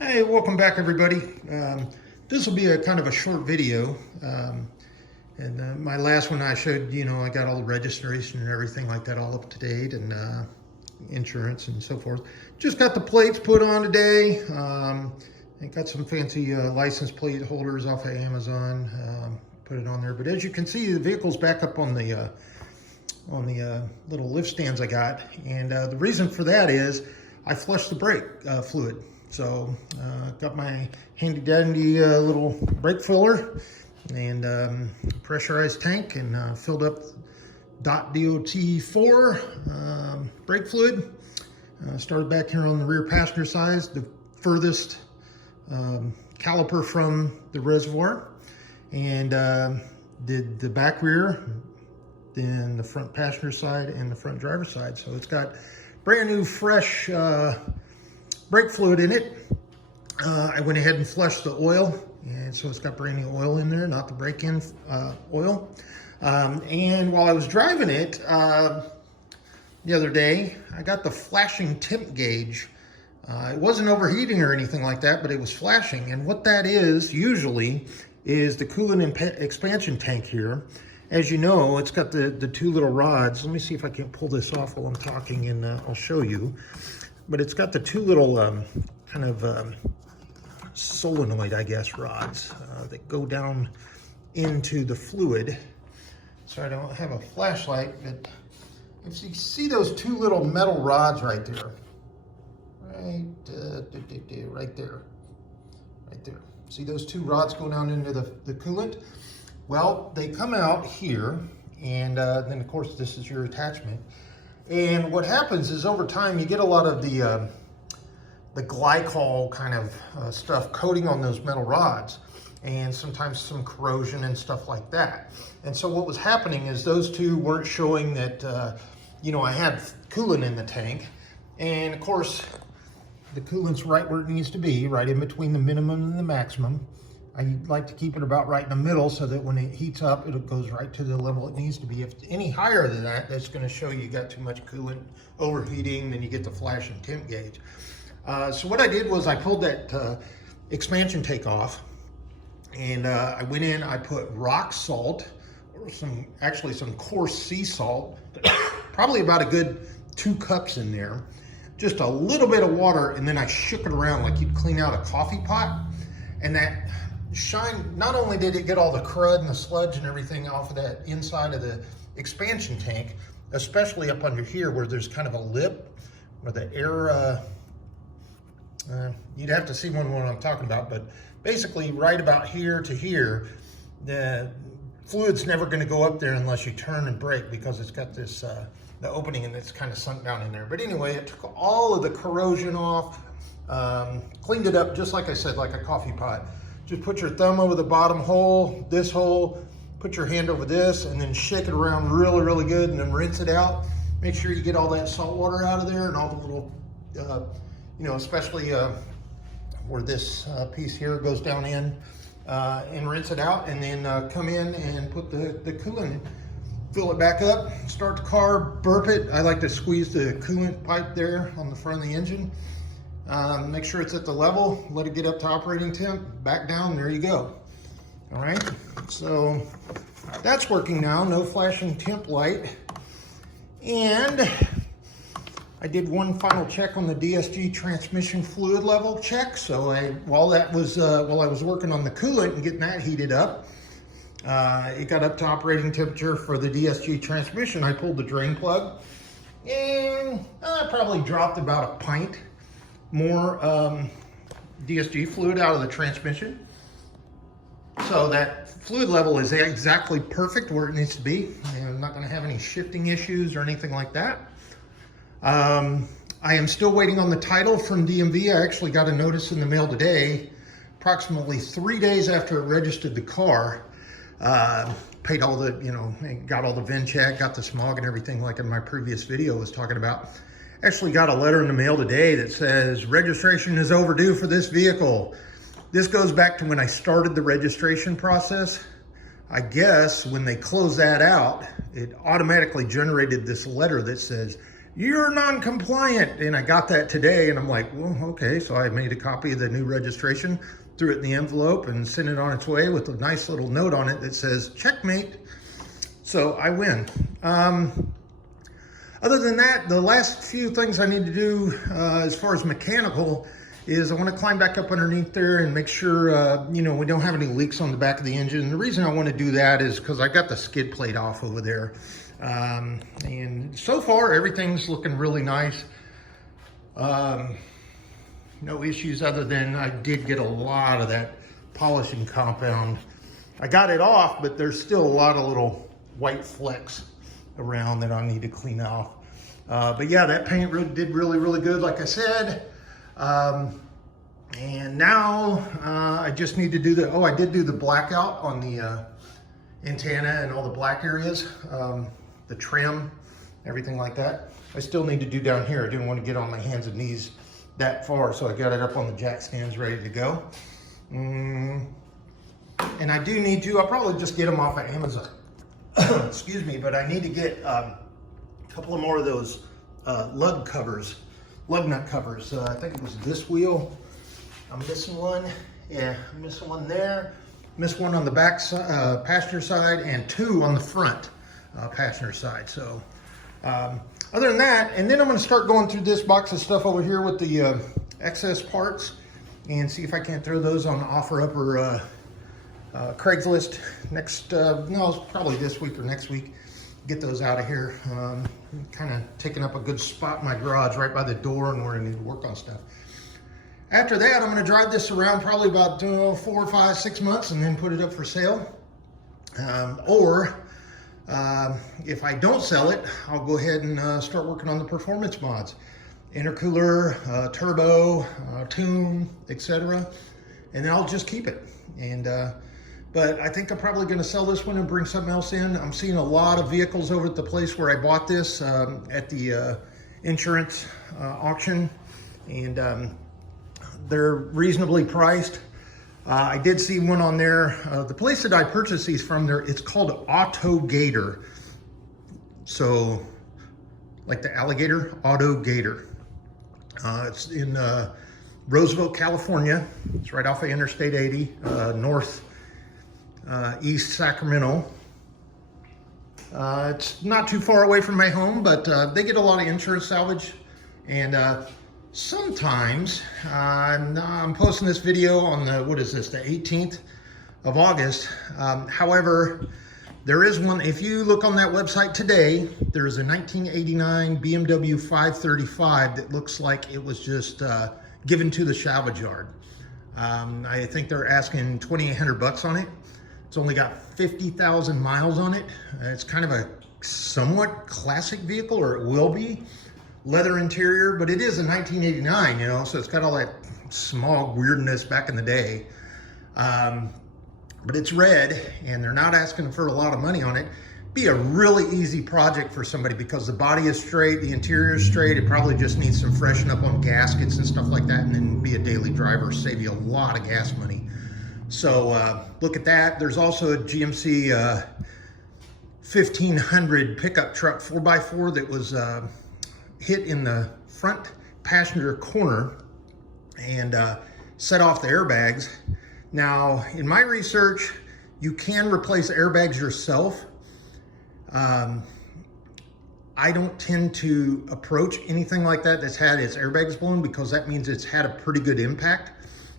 Hey, welcome back everybody. This will be a kind of a short video. My last one I showed, I got all the registration and everything like that all up to date and insurance and so forth. Just got the plates put on today. And got some fancy license plate holders off of Amazon. Put it on there. But as you can see, the vehicle's back up on the little lift stands I got. And the reason for that is I flushed the brake fluid. So got my handy dandy little brake filler and pressurized tank and filled up .DOT4 brake fluid. Started back here on the rear passenger side, the furthest caliper from the reservoir, and did the back rear, then the front passenger side and the front driver side. So it's got brand new fresh brake fluid in it. I went ahead and flushed the oil, and so it's got brand new oil in there, not the break-in oil. And while I was driving it the other day, I got the flashing temp gauge. It wasn't overheating or anything like that, but it was flashing. And what that is usually is the coolant expansion tank here. As you know, it's got the two little rods. Let me see if I can pull this off while I'm talking, and I'll show you. But it's got the two little kind of solenoid, I guess, rods that go down into the fluid. So I don't have a flashlight, but if you see those two little metal rods right there, right there. See those two rods go down into the coolant? Well, they come out here, and then of course this is your attachment. And what happens is over time you get a lot of the glycol kind of stuff coating on those metal rods, and sometimes some corrosion and stuff like that. And so what was happening is those two weren't showing that, I had coolant in the tank. And of course, the coolant's right where it needs to be, right in between the minimum and the maximum. I like to keep it about right in the middle so that when it heats up, it goes right to the level it needs to be. If any higher than that, that's going to show you got too much coolant overheating, then you get the flashing temp gauge. So what I did was I pulled that expansion tank off, and I went in, I put rock salt, or some coarse sea salt, probably about a good 2 cups in there, just a little bit of water, and then I shook it around like you'd clean out a coffee pot. And that not only did it get all the crud and the sludge and everything off of that inside of the expansion tank, especially up under here where there's kind of a lip where the air, you'd have to see what I'm talking about, but basically right about here to here, the fluid's never going to go up there unless you turn and brake, because it's got this, the opening, and it's kind of sunk down in there. But anyway, it took all of the corrosion off, cleaned it up just like I said, like a coffee pot. Just put your thumb over the bottom hole, this hole, put your hand over this, and then shake it around really, really good, and then rinse it out. Make sure you get all that salt water out of there and all the little, especially where this piece here goes down in, and rinse it out, and then come in and put the coolant in. Fill it back up, start the car, burp it. I like to squeeze the coolant pipe there on the front of the engine. Make sure it's at the level, let it get up to operating temp, back down, there you go. All right, so that's working now, no flashing temp light. And I did one final check on the DSG transmission fluid level check. So while I was working on the coolant and getting that heated up, it got up to operating temperature for the DSG transmission. I pulled the drain plug, and I probably dropped about a pint more DSG fluid out of the transmission. So that fluid level is exactly perfect where it needs to be. I'm not going to have any shifting issues or anything like that. I am still waiting on the title from DMV. I actually got a notice in the mail today, approximately 3 days after it registered the car. Paid all the, got all the VIN check, got the smog and everything like in my previous video was talking about. Actually got a letter in the mail today that says registration is overdue for this vehicle. This goes back to when I started the registration process. I guess when they closed that out, it automatically generated this letter that says you're non-compliant. And I got that today, and I'm like, well, okay. So I made a copy of the new registration, threw it in the envelope, and sent it on its way with a nice little note on it that says, checkmate. So I win. Other than that, the last few things I need to do as far as mechanical is I want to climb back up underneath there and make sure, you know, we don't have any leaks on the back of the engine. And the reason I want to do that is because I got the skid plate off over there. And so far, everything's looking really nice. No issues other than I did get a lot of that polishing compound. I got it off, but there's still a lot of little white flecks around that I need to clean off. But yeah, that paint did really good, like I said. And now I just need to do the, I did do the blackout on the antenna and all the black areas, the trim, everything like that. I still need to do down here. I didn't want to get on my hands and knees that far, so I got it up on the jack stands ready to go. And I do need to, I'll probably just get them off of Amazon. Excuse me, but I need to get a couple of more of those lug nut covers. I think it was this wheel. I'm missing one. Yeah, I'm missing one there. Missed one on the back passenger side, and two on the front passenger side. So other than that, and then I'm going to start going through this box of stuff over here with the excess parts and see if I can't throw those on OfferUp or Craigslist next, no, probably this week or next week. Get those out of here. Kind of taking up a good spot in my garage right by the door and where I need to work on stuff. After that, I'm going to drive this around probably about 4, 5, 6 months and then put it up for sale. If I don't sell it, I'll go ahead and start working on the performance mods. Intercooler, turbo, tune, etc. And then I'll just keep it. And but I think I'm probably going to sell this one and bring something else in. I'm seeing a lot of vehicles over at the place where I bought this at the insurance auction, and they're reasonably priced. I did see one on there. The place that I purchased these from there, it's called Auto Gator. So, like the alligator, Auto Gator. It's in Roseville, California. It's right off of Interstate 80, East Sacramento. It's not too far away from my home, but they get a lot of insurance salvage. And sometimes, I'm posting this video on the, what is this, the 18th of August. However, there is one, if you look on that website today, there is a 1989 BMW 535 that looks like it was just given to the salvage yard. I think they're asking $2,800 on it. It's only got 50,000 miles on it. It's kind of a somewhat classic vehicle, or it will be. Leather interior, but it is a 1989, you know, so it's got all that small weirdness back in the day. But it's red, and they're not asking for a lot of money on it. Be a really easy project for somebody because the body is straight, the interior is straight. It probably just needs some freshen up on gaskets and stuff like that, and then be a daily driver, save you a lot of gas money. So look at that. There's also a GMC 1500 pickup truck 4x4 that was hit in the front passenger corner and set off the airbags. Now, in my research, you can replace airbags yourself. I don't tend to approach anything like that that's had its airbags blown, because that means it's had a pretty good impact.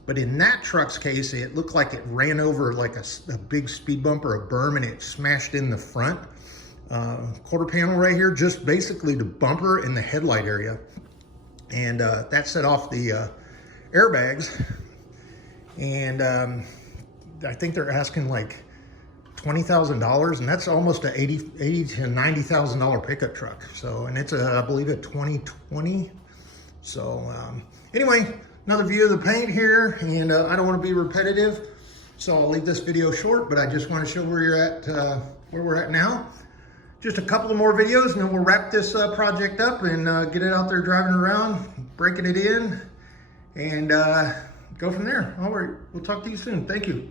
But in that truck's case, it looked like it ran over like a big speed bump or a berm, and it smashed in the front quarter panel right here, just basically the bumper and the headlight area. And that set off the airbags. And I think they're asking like $20,000, and that's almost a $80,000 to $90,000 pickup truck. So, and it's I believe a 2020. So anyway, another view of the paint here, and I don't want to be repetitive, so I'll leave this video short, but I just want to show where you're at, where we're at now. Just a couple of more videos, and then we'll wrap this project up and get it out there driving around, breaking it in, and go from there. All right, we'll talk to you soon. Thank you.